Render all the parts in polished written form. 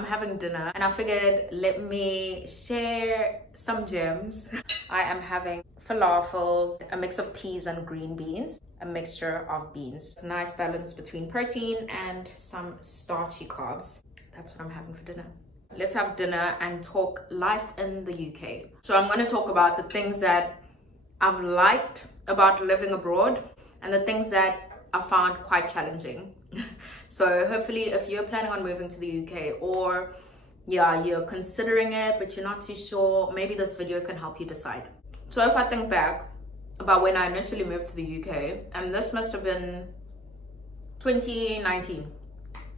I'm having dinner and I figured let me share some gems. I am having falafels, a mix of peas and green beans, a mixture of beans. It's a nice balance between protein and some starchy carbs. That's what I'm having for dinner. Let's have dinner and talk life in the UK. So I'm going to talk about the things that I've liked about living abroad and the things that I found quite challenging. So hopefully if you're planning on moving to the UK, or you're considering it but you're not too sure, maybe this video can help you decide. So if I think back about when I initially moved to the UK, and this must have been 2019.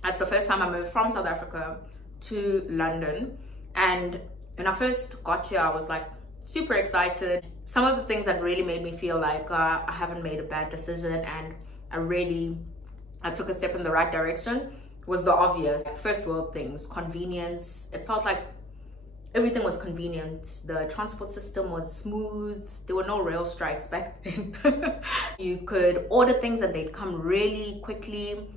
That's the first time I moved from South Africa to London. And when I first got here, I was like super excited. Some of the things that really made me feel like I haven't made a bad decision and I took a step in the right direction was the obvious first world things. Convenience. It felt like everything was convenient. The transport system was smooth. There were no rail strikes back then. You could order things and they'd come really quickly.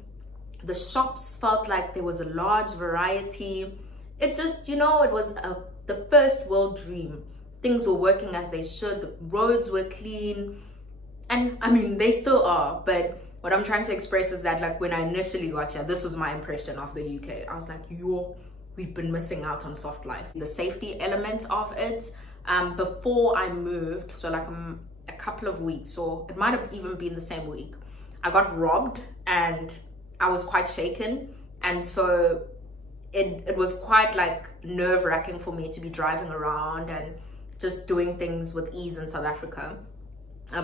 The shops felt like there was a large variety. It just, it was the first world dream. Things were working as they should. The roads were clean. And I mean, they still are, but what I'm trying to express is that like when I initially got here, this was my impression of the UK. I was like, we've been missing out on soft life. The safety element of it, before I moved, so like a couple of weeks, or it might have even been the same week, I got robbed and I was quite shaken. And so it was quite like nerve-wracking for me to be driving around and just doing things with ease in South Africa.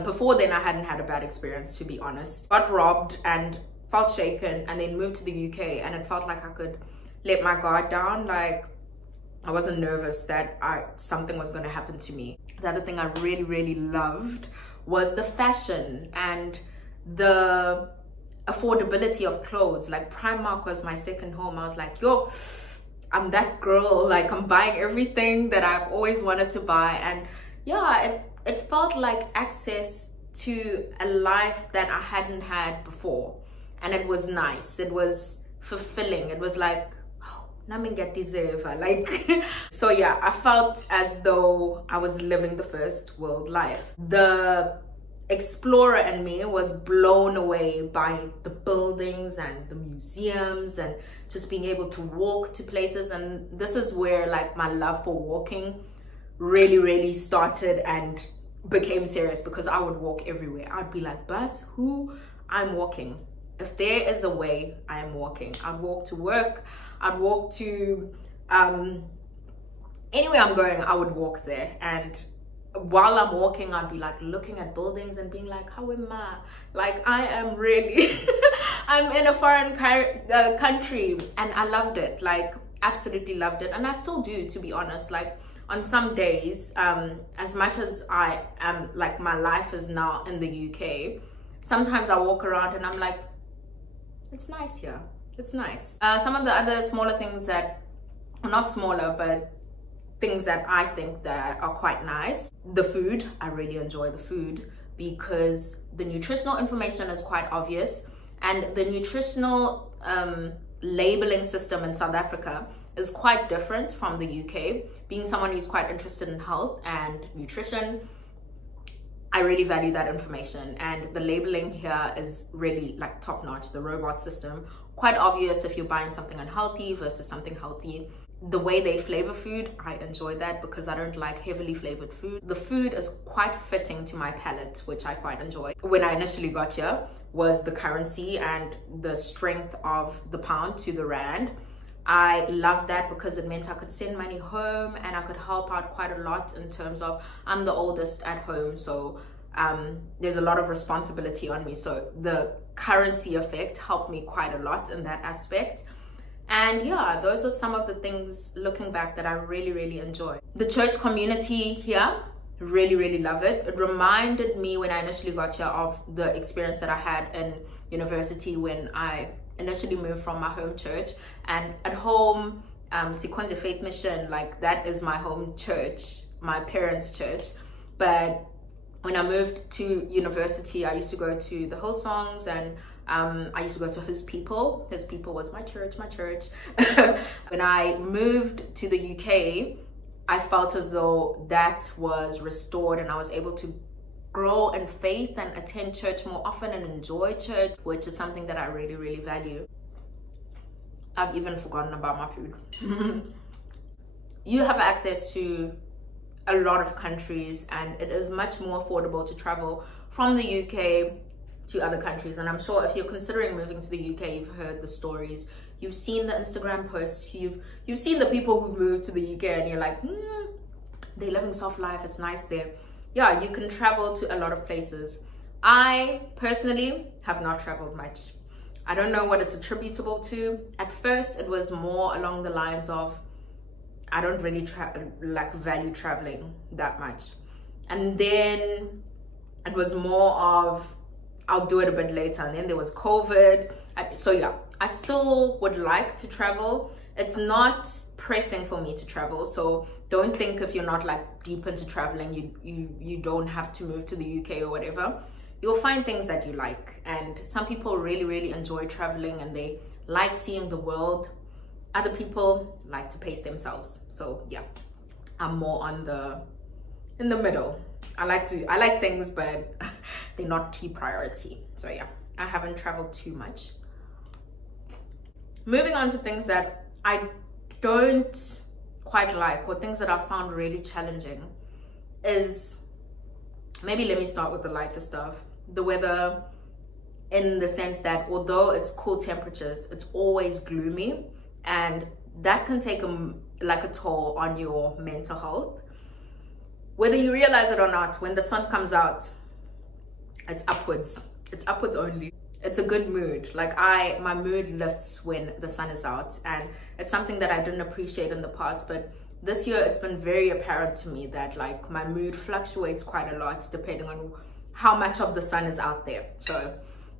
Before then, I hadn't had a bad experience, to be honest. Got robbed and felt shaken, and then moved to the UK, and it felt like I could let my guard down. Like I wasn't nervous that something was going to happen to me. The other thing I really, really loved was the fashion and the affordability of clothes. Like Primark was my second home. I was like, I'm that girl. Like I'm buying everything that I've always wanted to buy. And yeah, it felt like access to a life that I hadn't had before. And it was nice. It was fulfilling. It was like, like so yeah, I felt as though I was living the first world life. The explorer in me was blown away by the buildings and the museums and just being able to walk to places. And this is where like my love for walking really, really started and became serious, because I would walk everywhere. I'd be like, bus, I'm walking. If there is a way, I am walking. I'd walk to work. I'd walk to anywhere I'm going, I would walk there. And while I'm walking, I'd be like looking at buildings and being like, how am I? Like I am really, I'm in a foreign country, and I loved it. Like absolutely loved it. And I still do, to be honest. Like on some days, as much as I am like my life is now in the UK, sometimes I walk around and I'm like, it's nice here. It's nice. Some of the other smaller things that are not smaller, but things that I think that are quite nice. The food, I really enjoy the food because the nutritional information is quite obvious, and the nutritional labeling system in South Africa is quite different from the UK. Being someone who's quite interested in health and nutrition, I really value that information, and the labeling here is really like top notch. The robot system, quite obvious if you're buying something unhealthy versus something healthy. The way they flavor food, I enjoy that because I don't like heavily flavored food. The food is quite fitting to my palate, which I quite enjoy. When I initially got here was the currency and the strength of the pound to the rand. I loved that because it meant I could send money home and I could help out quite a lot in terms of, I'm the oldest at home, so there's a lot of responsibility on me. So the currency effect helped me quite a lot in that aspect. And yeah, those are some of the things looking back that I really, really enjoy. The church community here, really, really love it. It reminded me when I initially got here of the experience that I had in university when I initially moved from my home church. And at home, Sikonze Faith Mission, like that is my home church, my parents' church. But when I moved to university, I used to go to the Hillsongs and I used to go to His People. His People was my church. When I moved to the UK, I felt as though that was restored and I was able to grow in faith and attend church more often and enjoy church, which is something that I really, really value. I've even forgotten about my food. You have access to a lot of countries, and it is much more affordable to travel from the UK to other countries. And I'm sure if you're considering moving to the UK, you've heard the stories, you've seen the Instagram posts, you've seen the people who've moved to the UK, and you're like, they're living soft life, it's nice there. Yeah, you can travel to a lot of places. I personally have not traveled much. I don't know what it's attributable to. At first, it was more along the lines of, I don't really value traveling that much. And then it was more of, I'll do it a bit later. And then there was COVID. So yeah, I still would like to travel. It's not pressing for me to travel. So don't think if you're not like deep into traveling, you don't have to move to the UK or whatever. You'll find things that you like. And some people really, really enjoy traveling and they like seeing the world. Other people like to pace themselves. So yeah, I'm more in the middle. I like things, but they're not key priority. So yeah, I haven't traveled too much. Moving on to things that I don't quite like, or things that I found really challenging, is, maybe let me start with the lighter stuff. The weather, in the sense that although it's cool temperatures, it's always gloomy, and that can take a toll on your mental health. Whether you realize it or not, when the sun comes out, it's upwards only. It's a good mood. Like my mood lifts when the sun is out, and it's something that I didn't appreciate in the past, but this year it's been very apparent to me that like my mood fluctuates quite a lot depending on how much of the sun is out there. So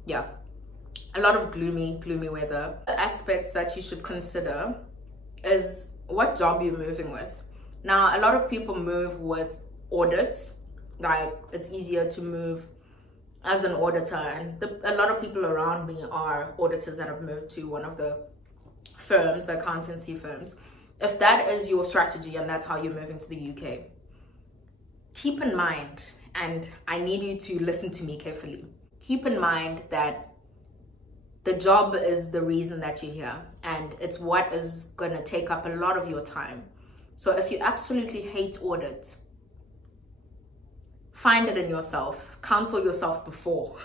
yeah, a lot of gloomy weather. The aspects that you should consider is what job you're moving with. Now, a lot of people move with audits, like it's easier to move as an auditor, and a lot of people around me are auditors that have moved to one of the firms, the accountancy firms. If that is your strategy and that's how you're moving to the UK, keep in mind, and I need you to listen to me carefully, keep in mind that the job is the reason that you're here, and it's what is going to take up a lot of your time. So if you absolutely hate audit, find it in yourself, counsel yourself before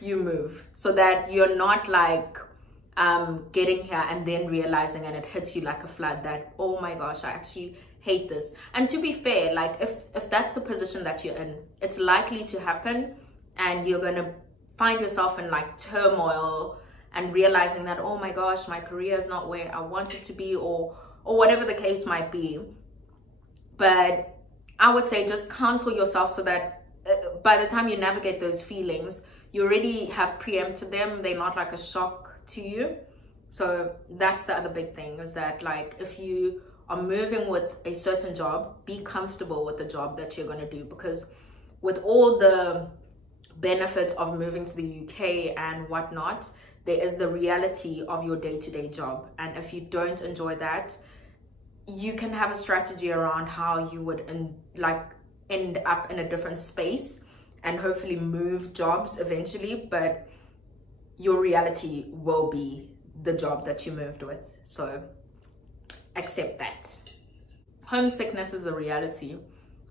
you move, so that you're not like getting here and then realizing, and it hits you like a flood, that, oh my gosh, I actually hate this. And to be fair, like if that's the position that you're in, it's likely to happen, and you're going to find yourself in like turmoil and realizing that, oh my gosh, my career is not where I want it to be, or whatever the case might be. But I would say just counsel yourself so that by the time you navigate those feelings, you already have preempted them. They're not like a shock to you. So that's the other big thing, is that like if you are moving with a certain job, be comfortable with the job that you're going to do, because with all the benefits of moving to the UK and whatnot, there is the reality of your day-to-day job. And if you don't enjoy that, you can have a strategy around how you would end up in a different space and hopefully move jobs eventually, but your reality will be the job that you moved with. So accept that. Homesickness is a reality,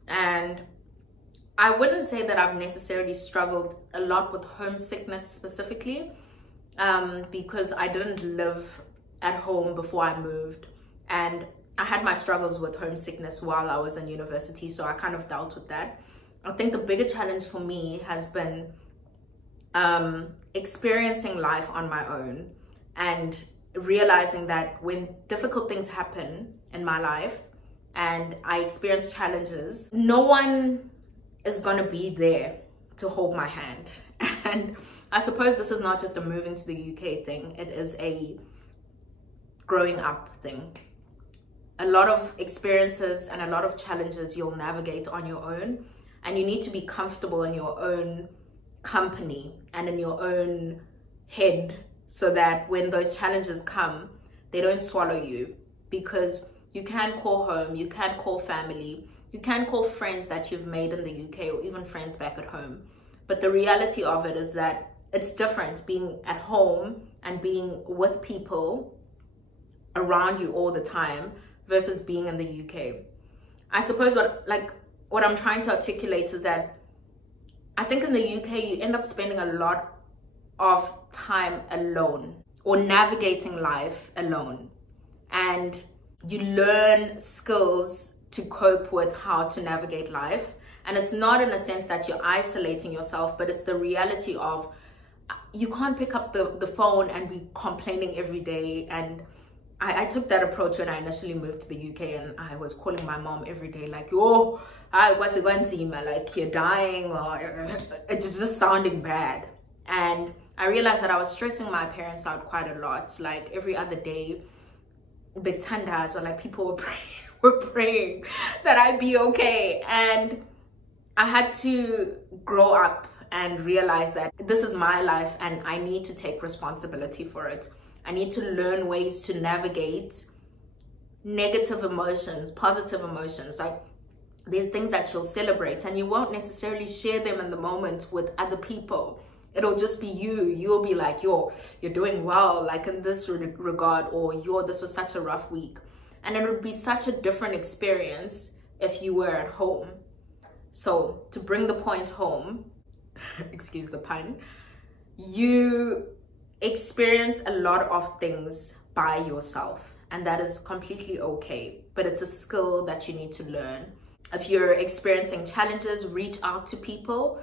and I wouldn't say that I've necessarily struggled a lot with homesickness specifically, because I didn't live at home before I moved, and I had my struggles with homesickness while I was in university, so I kind of dealt with that. I think the bigger challenge for me has been experiencing life on my own and realizing that when difficult things happen in my life and I experience challenges, no one is going to be there to hold my hand. And I suppose this is not just a moving to the UK thing, it is a growing up thing. A lot of experiences and a lot of challenges you'll navigate on your own, and you need to be comfortable in your own company and in your own head so that when those challenges come, they don't swallow you. Because you can call home, you can call family, you can call friends that you've made in the UK, or even friends back at home. But the reality of it is that it's different being at home and being with people around you all the time versus being in the UK. I suppose what I'm trying to articulate is that I think in the UK you end up spending a lot of time alone, or navigating life alone, and you learn skills to cope with how to navigate life. And it's not in a sense that you're isolating yourself, but it's the reality of you can't pick up the phone and be complaining every day. And I took that approach when I initially moved to the UK, and I was calling my mom every day like, oh, what's it going Zima? Like, you're dying, or it's just sounding bad. And I realized that I was stressing my parents out quite a lot. Like every other day, big tandas, or like people were praying that I'd be okay. And I had to grow up and realize that this is my life and I need to take responsibility for it. I need to learn ways to navigate negative emotions, positive emotions. Like, there's things that you'll celebrate and you won't necessarily share them in the moment with other people. It'll just be you. You'll be like, yo, you're doing well, like in this regard, or yo, this was such a rough week. And it would be such a different experience if you were at home. So to bring the point home, excuse the pun, you experience a lot of things by yourself, and that is completely okay, but it's a skill that you need to learn. If you're experiencing challenges, reach out to people.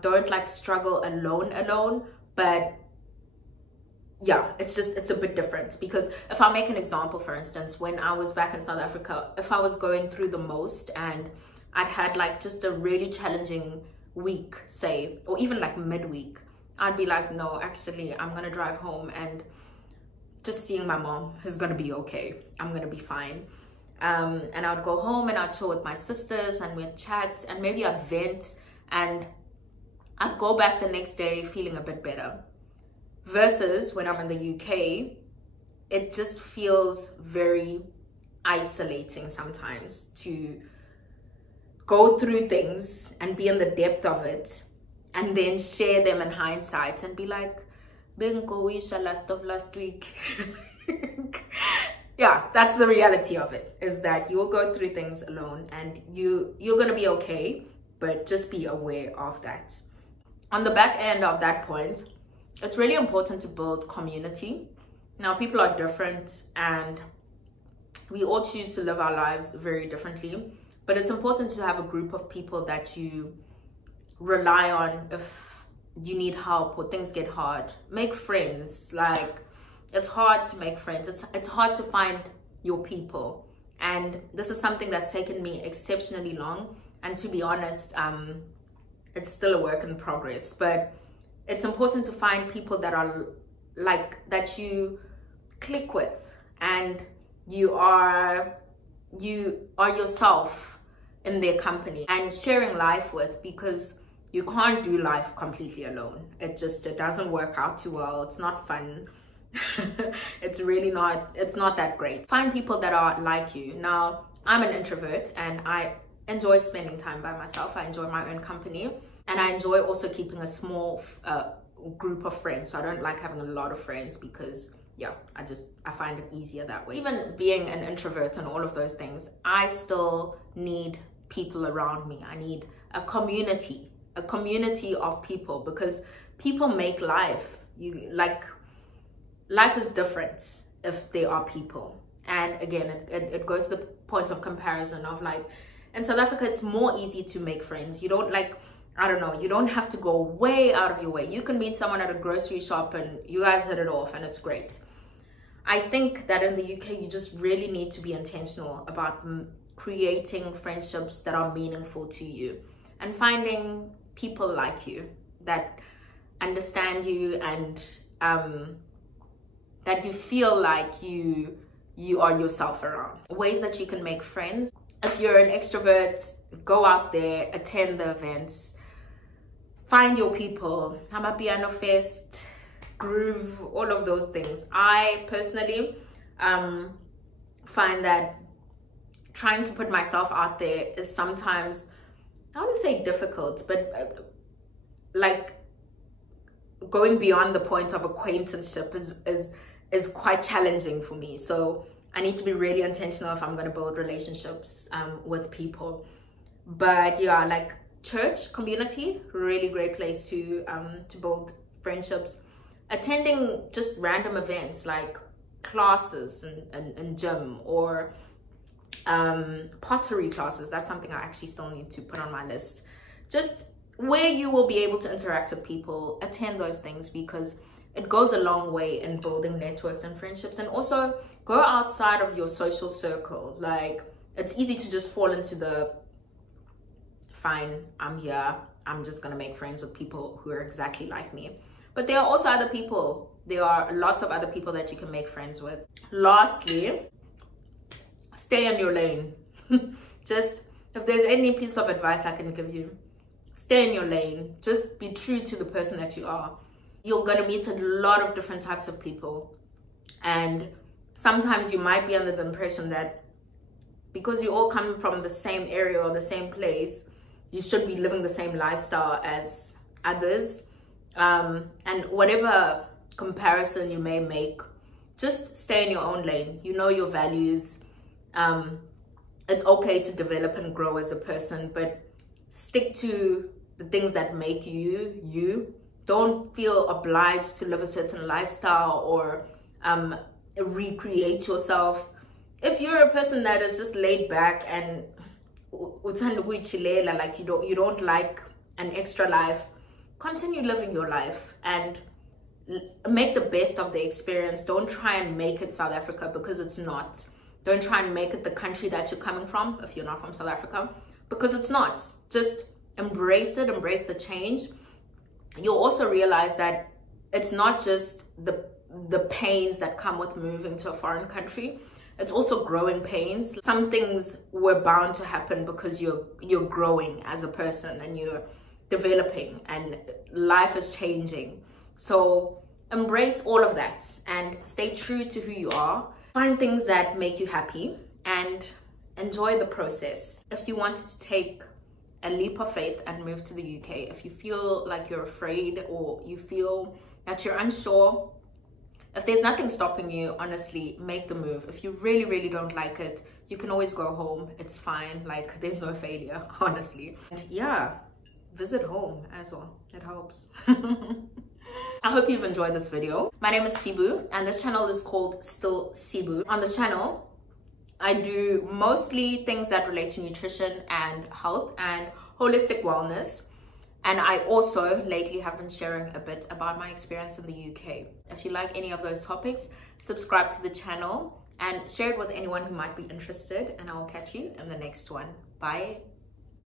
Don't like struggle alone, but yeah, it's a bit different. Because if I make an example, for instance, when I was back in South Africa, if I was going through the most and I'd had like just a really challenging week, say, or even like midweek, I'd be like, no, actually, I'm gonna drive home and just seeing my mom is gonna be okay. I'm gonna be fine. And I'd go home and I'd chill with my sisters and we'd chat, and maybe I'd vent, and I'd go back the next day feeling a bit better. Versus when I'm in the UK, it just feels very isolating sometimes to go through things and be in the depth of it, and then share them in hindsight and be like, Benkoisha last week. Yeah, that's the reality of it, is that you'll go through things alone and you're gonna be okay, but just be aware of that. On the back end of that point, it's really important to build community. Now, people are different and we all choose to live our lives very differently, but it's important to have a group of people that you rely on if you need help or things get hard. Make friends. Like, it's hard to make friends. It's hard to find your people. And this is something that's taken me exceptionally long. And to be honest, it's still a work in progress. But it's important to find people that are like, that you click with, and you are yourself in their company and sharing life with, because you can't do life completely alone. It doesn't work out too well. It's not fun. It's not that great. Find people that are like you. Now, I'm an introvert and I enjoy spending time by myself. I enjoy my own company, and I enjoy also keeping a small group of friends. So I don't like having a lot of friends, because yeah, I find it easier that way. Even being an introvert and all of those things, I still need people around me. I need a community of people, because people make life. Life is different if there are people. And again, it goes to the point of comparison of, like, in South Africa, it's more easy to make friends. You don't, like, I don't know, you don't have to go way out of your way. You can meet someone at a grocery shop and you guys hit it off and it's great. I think that in the UK, you just really need to be intentional about creating friendships that are meaningful to you, and finding people like you that understand you, and that you feel like you are yourself around. Ways that you can make friends. If you're an extrovert, go out there, attend the events, find your people. Amapiano Fest, groove, all of those things. I personally find that trying to put myself out there is sometimes, I wouldn't say difficult, but like going beyond the point of acquaintanceship is quite challenging for me. So I need to be really intentional if I'm going to build relationships with people. But yeah, like church community, really great place to build friendships. Attending just random events like classes and gym, or pottery classes. That's something I actually still need to put on my list. Just where you will be able to interact with people, attend those things, because it goes a long way in building networks and friendships. And also go outside of your social circle. Like, it's easy to just fall into the, fine, I'm here, I'm just gonna make friends with people who are exactly like me. But there are also other people. There are lots of other people that you can make friends with. Lastly, stay in your lane. Just, if there's any piece of advice I can give you, stay in your lane. Just be true to the person that you are. You're gonna meet a lot of different types of people. And sometimes you might be under the impression that because you all come from the same area or the same place, you should be living the same lifestyle as others. And whatever comparison you may make, just stay in your own lane. You know your values. It's okay to develop and grow as a person, but stick to the things that make you you. Don't feel obliged to live a certain lifestyle or recreate yourself. If you're a person that is just laid back and like you don't like an extra life, continue living your life and make the best of the experience. Don't try and make it South Africa, because it's not. Don't try and make it the country that you're coming from if you're not from South Africa, because it's not. Just embrace it, embrace the change. You'll also realize that it's not just the pains that come with moving to a foreign country. It's also growing pains. Some things were bound to happen because you're growing as a person and you're developing and life is changing. So embrace all of that and stay true to who you are. Find things that make you happy and enjoy the process. If you wanted to take a leap of faith and move to the UK, if you feel like you're afraid or you feel that you're unsure, if there's nothing stopping you, honestly, make the move. If you really, really don't like it, you can always go home. It's fine. Like, there's no failure, honestly. And yeah, visit home as well. It helps. I hope you've enjoyed this video. My name is Sibu, and this channel is called Still Sibu. On this channel, I do mostly things that relate to nutrition and health and holistic wellness. And I also lately have been sharing a bit about my experience in the UK. If you like any of those topics, subscribe to the channel and share it with anyone who might be interested, and I will catch you in the next one. Bye.